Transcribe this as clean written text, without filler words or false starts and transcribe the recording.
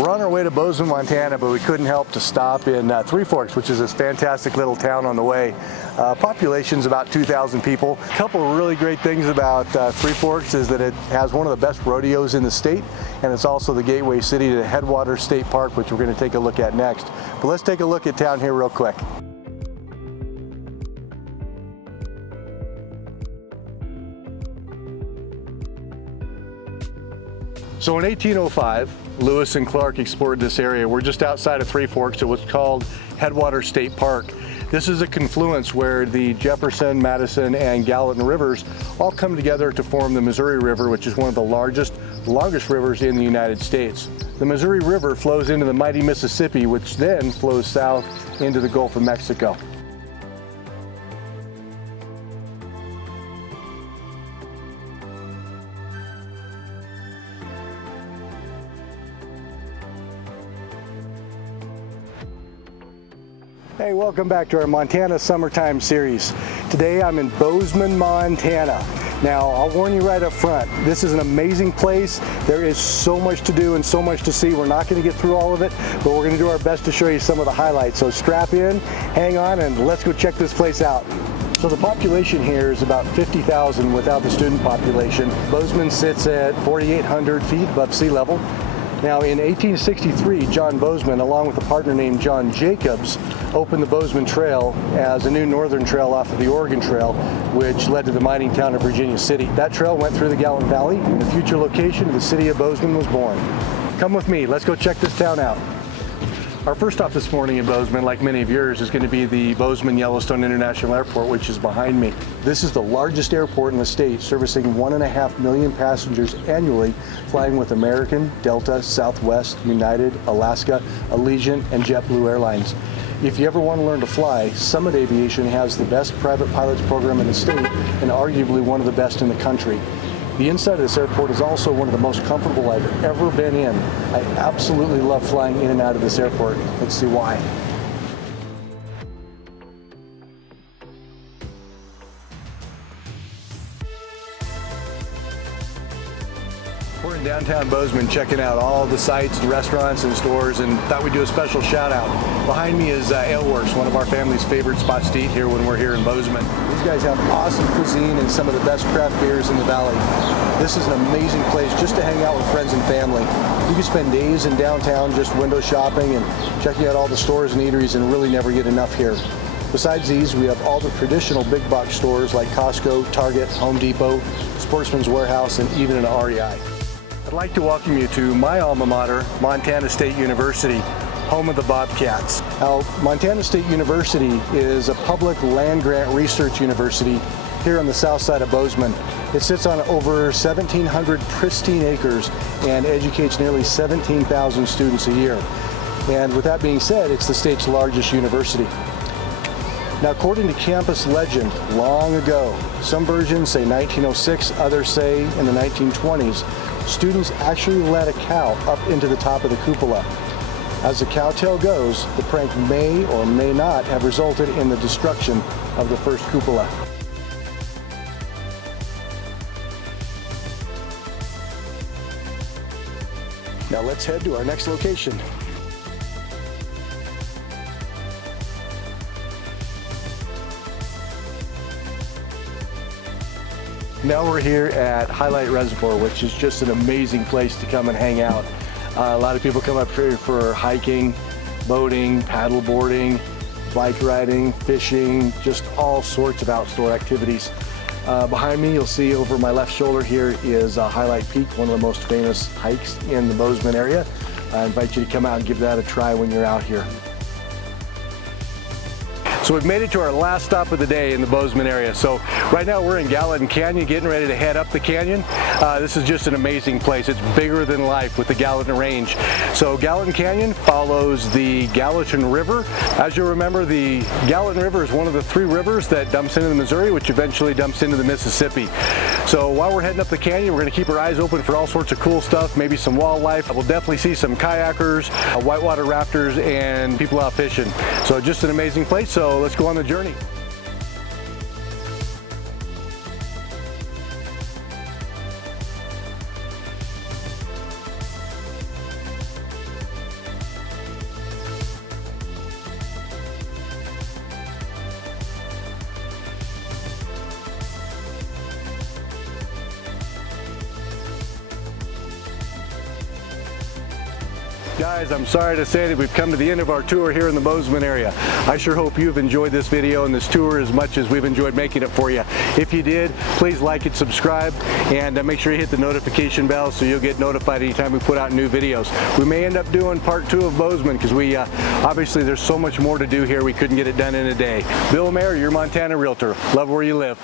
We're on our way to Bozeman, Montana, but we couldn't help to stop in Three Forks, which is this fantastic little town on the way. Population's about 2,000 people. A couple of really great things about Three Forks is that it has one of the best rodeos in the state, and it's also the gateway city to Headwaters State Park, which we're going to take a look at next. But let's take a look at town here real quick. So in 1805, Lewis and Clark explored this area. We're just outside of Three Forks. It was called Headwaters State Park. This is a confluence where the Jefferson, Madison, and Gallatin rivers all come together to form the Missouri River, which is one of the longest rivers in the United States. The Missouri River flows into the mighty Mississippi, which then flows south into the Gulf of Mexico. Hey, welcome back to our Montana Summertime Series. Today I'm in Bozeman, Montana. Now, I'll warn you right up front, this is an amazing place. There is so much to do and so much to see. We're not going to get through all of it, but we're going to do our best to show you some of the highlights. So strap in, hang on, and let's go check this place out. So the population here is about 50,000 without the student population. Bozeman sits at 4,800 feet above sea level. Now, in 1863, John Bozeman, along with a partner named John Jacobs, opened the Bozeman Trail as a new northern trail off of the Oregon Trail, which led to the mining town of Virginia City. That trail went through the Gallatin Valley, and the future location of the city of Bozeman was born. Come with me, let's go check this town out. Our first stop this morning in Bozeman, like many of yours, is going to be the Bozeman Yellowstone International Airport, which is behind me. This is the largest airport in the state, servicing 1.5 million passengers annually, flying with American, Delta, Southwest, United, Alaska, Allegiant, and JetBlue Airlines. If you ever want to learn to fly, Summit Aviation has the best private pilots program in the state and arguably one of the best in the country. The inside of this airport is also one of the most comfortable I've ever been in. I absolutely love flying in and out of this airport. Let's see why. We're in downtown Bozeman checking out all the sites and restaurants and stores, and thought we'd do a special shout out. Behind me is Yellowstone, one of our family's favorite spots to eat here when we're here in Bozeman. These guys have awesome cuisine and some of the best craft beers in the valley. This is an amazing place just to hang out with friends and family. You can spend days in downtown just window shopping and checking out all the stores and eateries and really never get enough here. Besides these, we have all the traditional big box stores like Costco, Target, Home Depot, Sportsman's Warehouse, and even an REI. I'd like to welcome you to my alma mater, Montana State University, home of the Bobcats. Now, Montana State University is a public land-grant research university here on the south side of Bozeman. It sits on over 1,700 pristine acres and educates nearly 17,000 students a year. And with that being said, it's the state's largest university. Now, according to campus legend, long ago, some versions say 1906, others say in the 1920s, students actually led a cow up into the top of the cupola. As the cow tale goes, the prank may or may not have resulted in the destruction of the first cupola. Now let's head to our next location. Now we're here at Hyalite Reservoir, which is just an amazing place to come and hang out. A lot of people come up here for hiking, boating, paddle boarding, bike riding, fishing, just all sorts of outdoor activities. Behind me, you'll see over my left shoulder here is Hyalite Peak, one of the most famous hikes in the Bozeman area. I invite you to come out and give that a try when you're out here. So we've made it to our last stop of the day in the Bozeman area. So right now we're in Gallatin Canyon, getting ready to head up the canyon. This is just an amazing place. It's bigger than life with the Gallatin Range. So Gallatin Canyon follows the Gallatin River. As you'll remember, the Gallatin River is one of the 3 rivers that dumps into the Missouri, which eventually dumps into the Mississippi. So while we're heading up the canyon, we're going to keep our eyes open for all sorts of cool stuff, maybe some wildlife. We'll definitely see some kayakers, whitewater rafters, and people out fishing. So just an amazing place. So let's go on the journey. Guys, I'm sorry to say that we've come to the end of our tour here in the Bozeman area. I sure hope you've enjoyed this video and this tour as much as we've enjoyed making it for you. If you did, please like and subscribe, and make sure you hit the notification bell so you'll get notified anytime we put out new videos. We may end up doing part 2 of Bozeman because we obviously there's so much more to do here, we couldn't get it done in a day. Bill Mayer, your Montana Realtor. Love where you live.